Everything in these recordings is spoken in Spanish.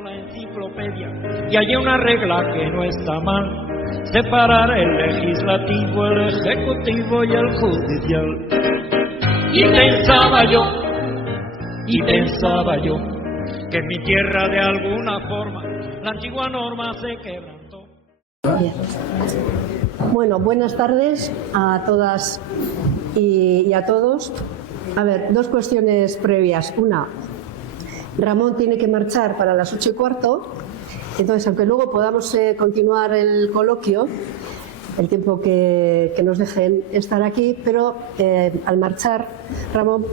La enciclopedia y hay una regla que no está mal: separar el legislativo, el ejecutivo y el judicial. Y pensaba yo que en mi tierra de alguna forma la antigua norma se quebrantó. Bueno, buenas tardes a todas y a todos. A ver, dos cuestiones previas. Una, Ramón tiene que marchar para las 8:15, entonces aunque luego podamos continuar el coloquio, el tiempo que nos dejen estar aquí, pero al marchar Ramón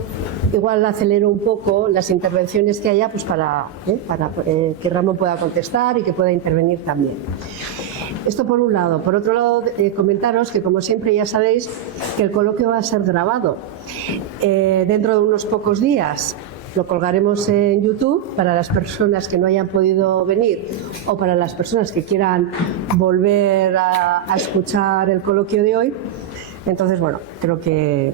igual acelero un poco las intervenciones que haya, pues para que Ramón pueda contestar y que pueda intervenir también. Esto por un lado. Por otro lado, comentaros que, como siempre, ya sabéis que el coloquio va a ser grabado. Dentro de unos pocos días lo colgaremos en YouTube para las personas que no hayan podido venir o para las personas que quieran volver a escuchar el coloquio de hoy. Entonces, bueno, creo que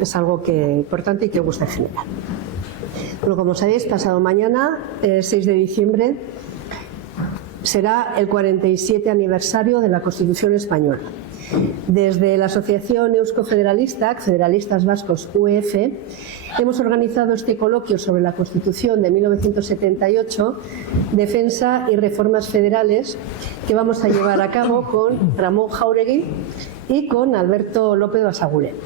es algo importante y que gusta en general. Bueno, como sabéis, pasado mañana, 6 de diciembre, será el 47 aniversario de la Constitución española. Desde la Asociación Eusko Federalistak, Federalistas Vascos UEF, hemos organizado este coloquio sobre la Constitución de 1978, defensa y reformas federales, que vamos a llevar a cabo con Ramón Jáuregui y con Alberto López Basaguren.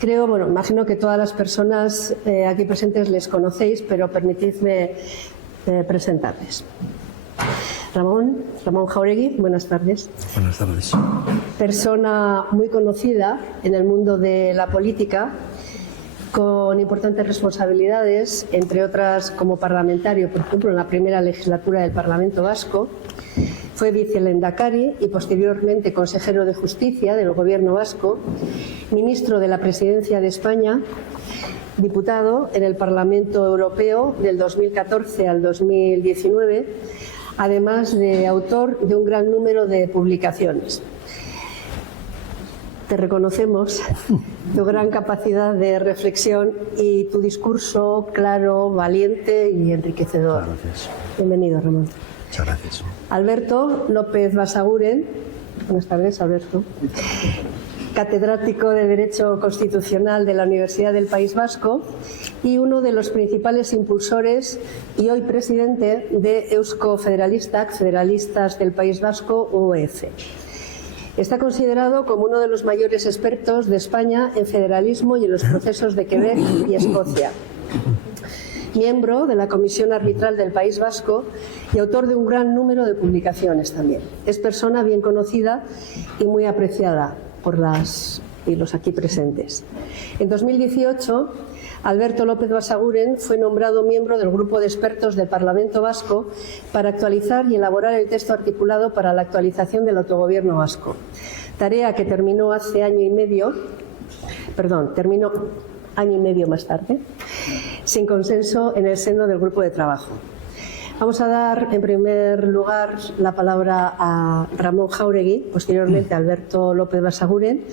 Creo, bueno, imagino que todas las personas aquí presentes les conocéis, pero permitidme presentarles. Ramón Jáuregui, buenas tardes. Buenas tardes. Persona muy conocida en el mundo de la política, con importantes responsabilidades, entre otras como parlamentario, por ejemplo, en la primera legislatura del Parlamento Vasco. Fue vicelehendakari y posteriormente consejero de Justicia del Gobierno vasco, ministro de la Presidencia de España, diputado en el Parlamento Europeo del 2014 al 2019, además de autor de un gran número de publicaciones. Te reconocemos tu gran capacidad de reflexión y tu discurso claro, valiente y enriquecedor. Muchas gracias. Bienvenido, Ramón. Muchas gracias. Alberto López Basaguren. Buenas tardes, Alberto. Catedrático de Derecho Constitucional de la Universidad del País Vasco y uno de los principales impulsores y hoy presidente de Eusko Federalistak, Federalistas del País Vasco, UEF. Está considerado como uno de los mayores expertos de España en federalismo y en los procesos de Quebec y Escocia. Miembro de la Comisión Arbitral del País Vasco y autor de un gran número de publicaciones también. Es persona bien conocida y muy apreciada por las y los aquí presentes. En 2018, Alberto López Basaguren fue nombrado miembro del grupo de expertos del Parlamento Vasco para actualizar y elaborar el texto articulado para la actualización del autogobierno vasco. Tarea que terminó año y medio más tarde, sin consenso en el seno del grupo de trabajo. Vamos a dar en primer lugar la palabra a Ramón Jáuregui, posteriormente a Alberto López Basaguren,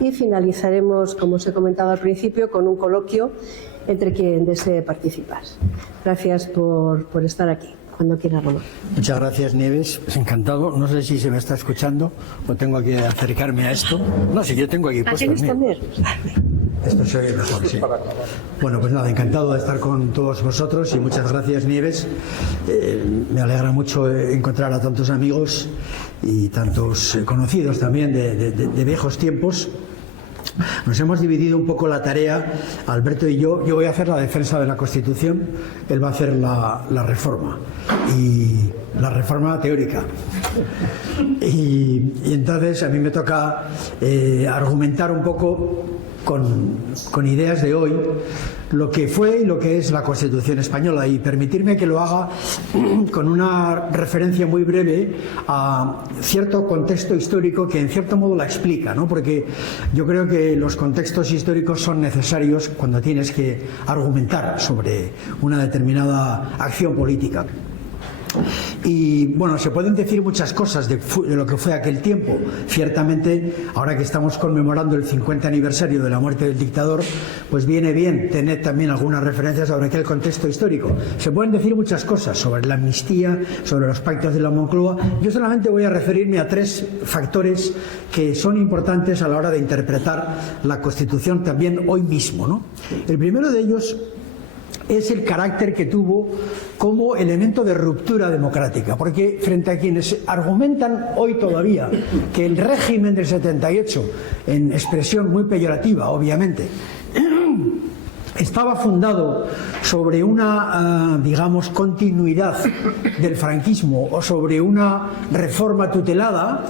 y finalizaremos, como os he comentado al principio, con un coloquio entre quien desee participar. Gracias por estar aquí. Cuando quiera, Ramón. Muchas gracias, Nieves. Es encantado. No sé si se me está escuchando o tengo que acercarme a esto. No, si yo tengo aquí puesto. Esto se oye mejor, sí. Bueno, pues nada, encantado de estar con todos vosotros y muchas gracias, Nieves. Me alegra mucho encontrar a tantos amigos y tantos conocidos también de viejos tiempos. Nos hemos dividido un poco la tarea, Alberto y yo. Yo voy a hacer la defensa de la Constitución, él va a hacer la reforma, y la reforma teórica. Y entonces a mí me toca argumentar un poco con ideas de hoy lo que fue y lo que es la Constitución española, y permitirme que lo haga con una referencia muy breve a cierto contexto histórico que en cierto modo la explica, ¿no? Porque yo creo que los contextos históricos son necesarios cuando tienes que argumentar sobre una determinada acción política. Y bueno, se pueden decir muchas cosas de lo que fue aquel tiempo. Ciertamente, ahora que estamos conmemorando el 50 aniversario de la muerte del dictador, pues viene bien tener también algunas referencias sobre aquel contexto histórico. Se pueden decir muchas cosas sobre la amnistía, sobre los pactos de la Moncloa. Yo solamente voy a referirme a 3 factores que son importantes a la hora de interpretar la Constitución también hoy mismo, ¿no? El primero de ellos es el carácter que tuvo como elemento de ruptura democrática, porque frente a quienes argumentan hoy todavía que el régimen del 78, en expresión muy peyorativa obviamente, estaba fundado sobre una, digamos, continuidad del franquismo o sobre una reforma tutelada,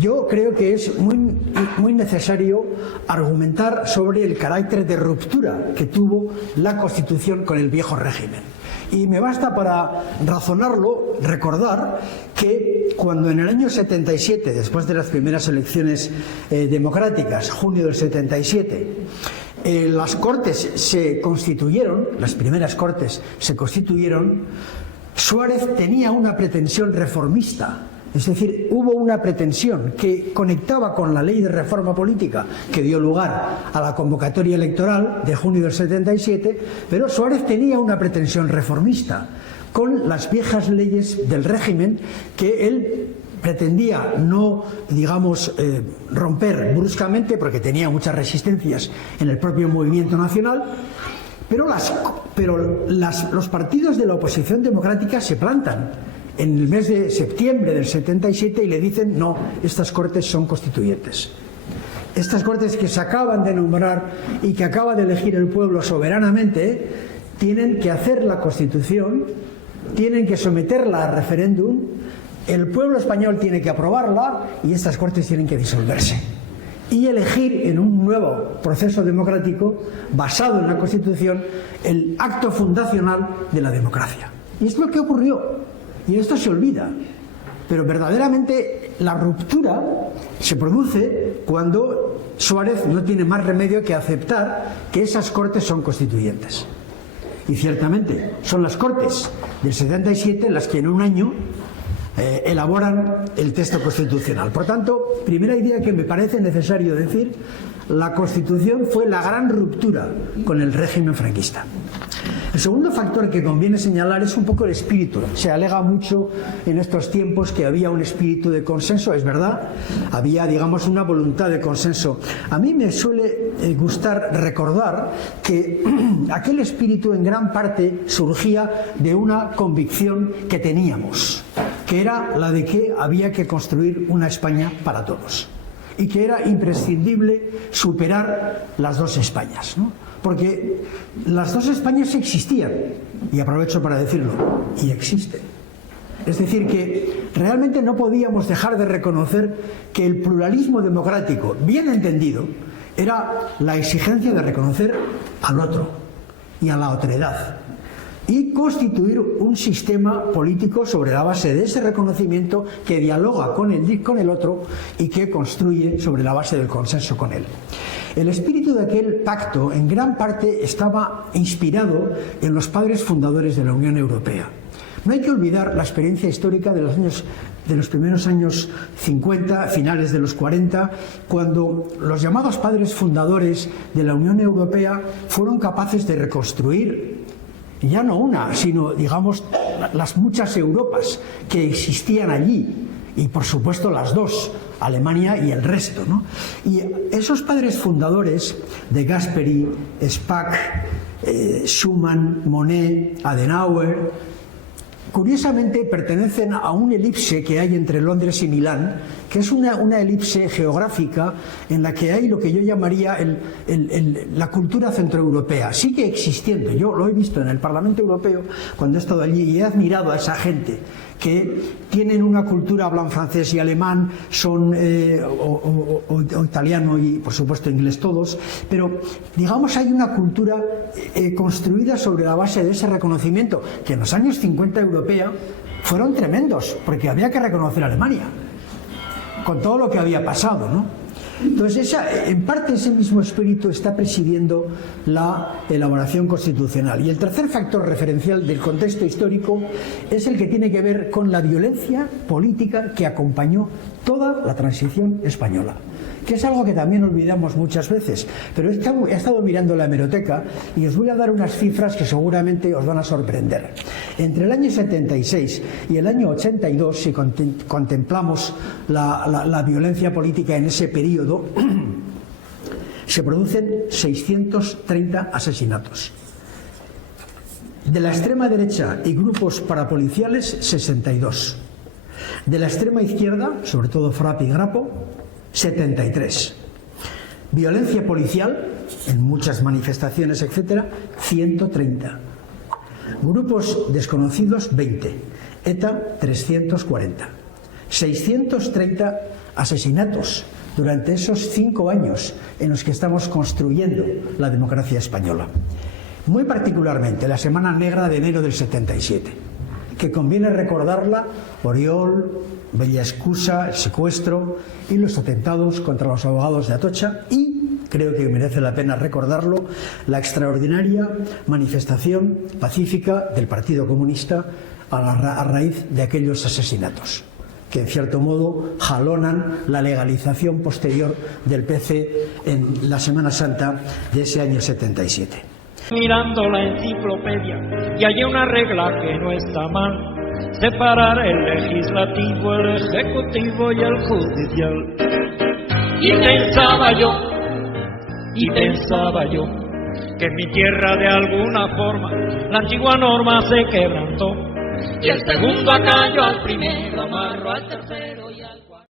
yo creo que es muy necesario argumentar sobre el carácter de ruptura que tuvo la Constitución con el viejo régimen. Y me basta para razonarlo recordar que cuando en el año 77, después de las primeras elecciones democráticas, junio del 77, las Cortes se constituyeron, las primeras Cortes se constituyeron, Suárez tenía una pretensión reformista. Es decir, hubo una pretensión que conectaba con la ley de reforma política que dio lugar a la convocatoria electoral de junio del 77, pero Suárez tenía una pretensión reformista con las viejas leyes del régimen que él pretendía no, digamos, romper bruscamente porque tenía muchas resistencias en el propio movimiento nacional, pero los partidos de la oposición democrática se plantan en el mes de septiembre del 77 y le dicen no, estas Cortes son constituyentes. Estas Cortes que se acaban de nombrar y que acaba de elegir el pueblo soberanamente tienen que hacer la Constitución, tienen que someterla a referéndum, el pueblo español tiene que aprobarla y estas Cortes tienen que disolverse y elegir en un nuevo proceso democrático basado en la Constitución el acto fundacional de la democracia. Y es lo que ocurrió. Y esto se olvida, pero verdaderamente la ruptura se produce cuando Suárez no tiene más remedio que aceptar que esas Cortes son constituyentes. Y ciertamente son las Cortes del 77 las que en un año elaboran el texto constitucional. Por tanto, primera idea que me parece necesario decir, la Constitución fue la gran ruptura con el régimen franquista. El segundo factor que conviene señalar es un poco el espíritu. Se alega mucho en estos tiempos que había un espíritu de consenso, es verdad, había, digamos, una voluntad de consenso. A mí me suele gustar recordar que aquel espíritu en gran parte surgía de una convicción que teníamos, que era la de que había que construir una España para todos y que era imprescindible superar las dos Españas, ¿no? Porque las dos Españas existían, y aprovecho para decirlo, y existen. Es decir, que realmente no podíamos dejar de reconocer que el pluralismo democrático, bien entendido, era la exigencia de reconocer al otro y a la otredad y constituir un sistema político sobre la base de ese reconocimiento que dialoga con el otro y que construye sobre la base del consenso con él. El espíritu de aquel pacto en gran parte estaba inspirado en los padres fundadores de la Unión Europea. No hay que olvidar la experiencia histórica de los primeros años 50, finales de los 40, cuando los llamados padres fundadores de la Unión Europea fueron capaces de reconstruir ya no una, sino, digamos, las muchas Europas que existían allí, y por supuesto las dos, Alemania y el resto, ¿no? Y esos padres fundadores de Gasperi, Spaak, Schuman, Monnet, Adenauer, curiosamente pertenecen a un elipse que hay entre Londres y Milán, que es una elipse geográfica en la que hay lo que yo llamaría la cultura centroeuropea. Sigue existiendo, yo lo he visto en el Parlamento Europeo cuando he estado allí y he admirado a esa gente que tienen una cultura, hablan francés y alemán, son o italiano y por supuesto inglés todos, pero digamos hay una cultura construida sobre la base de ese reconocimiento que en los años 50 europea fueron tremendos, porque había que reconocer a Alemania con todo lo que había pasado, ¿no? Entonces, en parte ese mismo espíritu está presidiendo la elaboración constitucional. Y el tercer factor referencial del contexto histórico es el que tiene que ver con la violencia política que acompañó toda la transición española, que es algo que también olvidamos muchas veces. Pero he estado mirando la hemeroteca y os voy a dar unas cifras que seguramente os van a sorprender. Entre el año 76 y el año 82, si contemplamos la violencia política en ese periodo, se producen 630 asesinatos. De la extrema derecha y grupos parapoliciales, 62. De la extrema izquierda, sobre todo FRAP y Grapo, 73. Violencia policial, en muchas manifestaciones, etcétera, 130. Grupos desconocidos, 20. ETA, 340. 630 asesinatos durante esos 5 años en los que estamos construyendo la democracia española. Muy particularmente la Semana Negra de enero del 77, que conviene recordarla: Oriol, Bella Excusa, el secuestro y los atentados contra los abogados de Atocha, y creo que merece la pena recordarlo, la extraordinaria manifestación pacífica del Partido Comunista a raíz de aquellos asesinatos, que en cierto modo jalonan la legalización posterior del PC en la Semana Santa de ese año 77. Mirando la enciclopedia y hay una regla que no está mal: separar el legislativo, el ejecutivo y el judicial. Y pensaba yo que en mi tierra de alguna forma la antigua norma se quebrantó, y el segundo acallo al primero, amarro al tercero.